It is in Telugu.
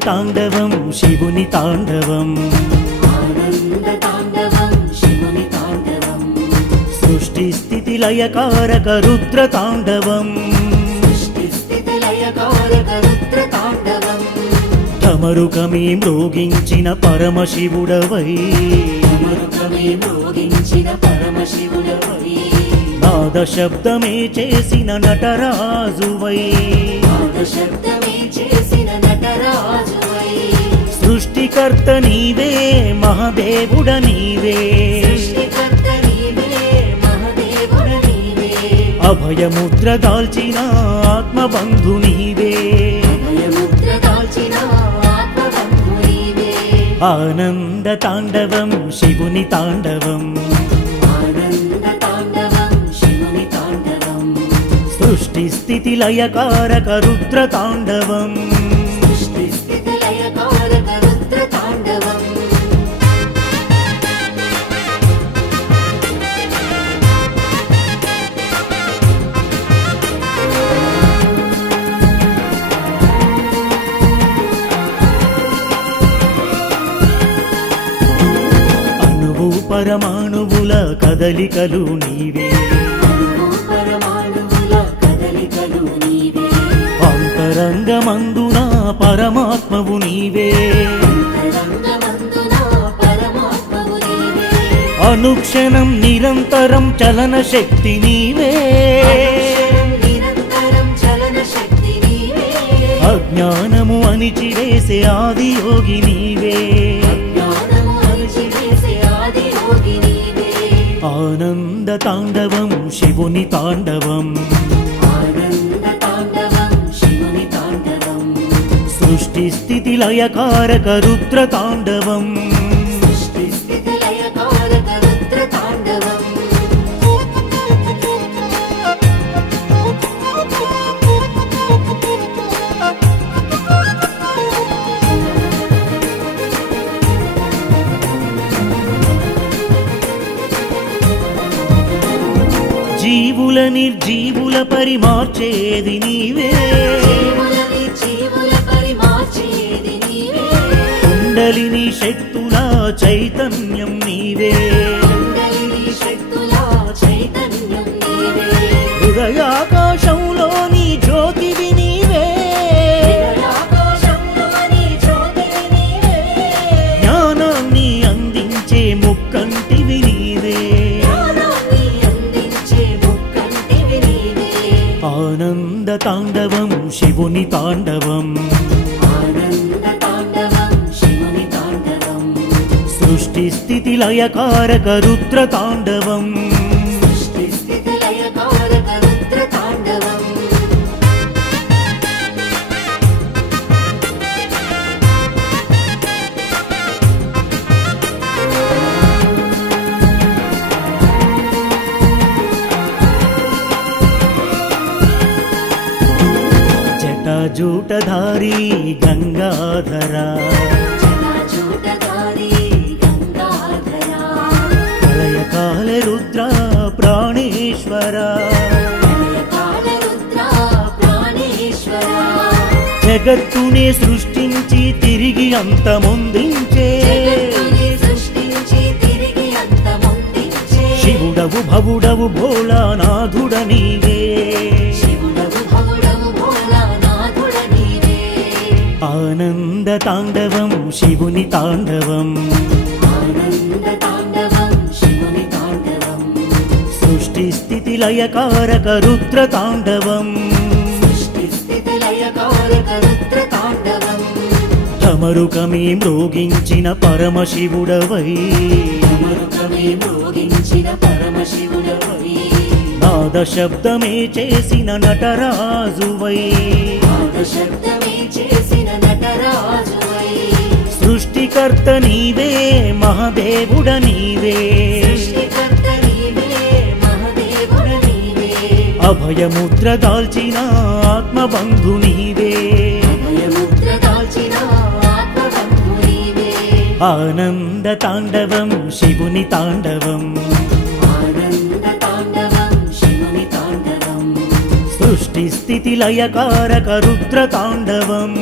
తాండవం శివుని తాండవం ఆనంద తాండవం శివుని తాండవం సృష్టి స్థితి లయకారక రుద్ర తాండవం సృష్టి స్థితి లయకారక రుద్ర తాండవం తమరుకమే మ్రోగించిన పరమశివుడవై తమరుకమే మ్రోగించిన పరమశివుడవై నాద శబ్దమే చేసిన నటరాజువై నాద శబ్దమే చేసిన నటరాజువై సృష్టికర్త నీవే మహాదేవుడ నీవే సృష్టికర్త నీవే మహాదేవుడ నీవే అభయముద్ర దాల్చిన ఆత్మబంధు నీవే అభయముద్ర దాల్చిన ఆత్మబంధు నీవే ఆనంద తాండవం శివుని తాండవం ఆనంద తాండవం శివుని తాండవం సృష్టి స్థితి లయకారక రుద్ర తాండవం సృష్టి స్థితి లయకారక రుద్ర తాండవం అణువు పరమాణువుల కదలికలు నీవే అణువు పరమాణువుల కదలికలు నీవే అంతరంగమందున పరమాత్మవు నీవే అంతరంగమందున పరమాత్మవు నీవే అనుక్షణం నిరంతరం చలన శక్తి నీవే నిరంతరం చలన శక్తి నీవే అజ్ఞానము అణిచివేసే ఆది యోగి నీవే జ్ఞానము అణిచివేసే ఆది యోగి నీవే ఆనంద తాండవం శివుని తాండవం ఆనంద తాండవం శివుని తాండవం సృష్టి స్థితి లయకారక రుద్ర తాండవం సృష్టి స్థితి లయకారక రుద్ర తాండవం జీవుల నిర్జీవుల పరిమార్చేది నీవే జీవులని జీవుల పరిమార్చేది నీవే కుండలిని శక్తుల చైతన్యం నీవే కుండలిని శక్తుల చైతన్యం నీవే హృదయాకాశంలోని జ్యోతివి నీవే ఆకాశంలోని జ్యోతివి నీవే జ్ఞానాన్ని అందించే ముక్కంటివి నీవే జ్ఞానాన్ని అందించే ముక్కంటివి నీవే ఆనంద తాండవం శివుని తాండవం ఆనంద తాండవం శివుని తాండవం సృష్టి స్థితి లయకారక రుద్ర తాండవం సృష్టి స్థితి లయకారక రుద్ర తాండవం జటాజూటధారీ గంగాధరా జటాజూటధారి గంగాధరా ప్రళయకాల రుద్ర ప్రాణేశ్వర ప్రళయకాల రుద్ర ప్రాణేశ్వర జగత్తునే సృష్టించి తిరిగి అంతమొందించే జగత్తుని సృష్టించి తిరిగి అంతమొందించే శివుడవు భవుడవు భోళానాథుడ నీవే శివుడవు భవుడవు భోళానాథుడ నీవే ఆనంద తాండవం శివుని తాండవం ఆనంద తాండవం శివుని తాండవం సృష్టి స్థితి లయకారక రుద్ర తాండవం సృష్టి స్థితి లయకారక రుద్ర తాండవం తమరుకమే మ్రోగించిన పరమశివుడవై తమరుకమే మ్రోగించిన పరమశివుడవై నాద శబ్దమే చేసిన నటరాజువై నాద శబ్దమే చేసిన నటరాజువై సృష్టికర్త నీవే మహాదేవుడ నీవే సృష్టికర్త నీవే మహాదేవుడ నీవే అభయముద్ర దాల్చిన ఆత్మబంధు నీవే అభయముద్ర దాల్చిన ఆత్మబంధు నీవే ఆనంద తాండవం శివుని తాండవం ఆనంద తాండవం శివుని తాండవం సృష్టి స్థితి లయకారక రుద్ర తాండవం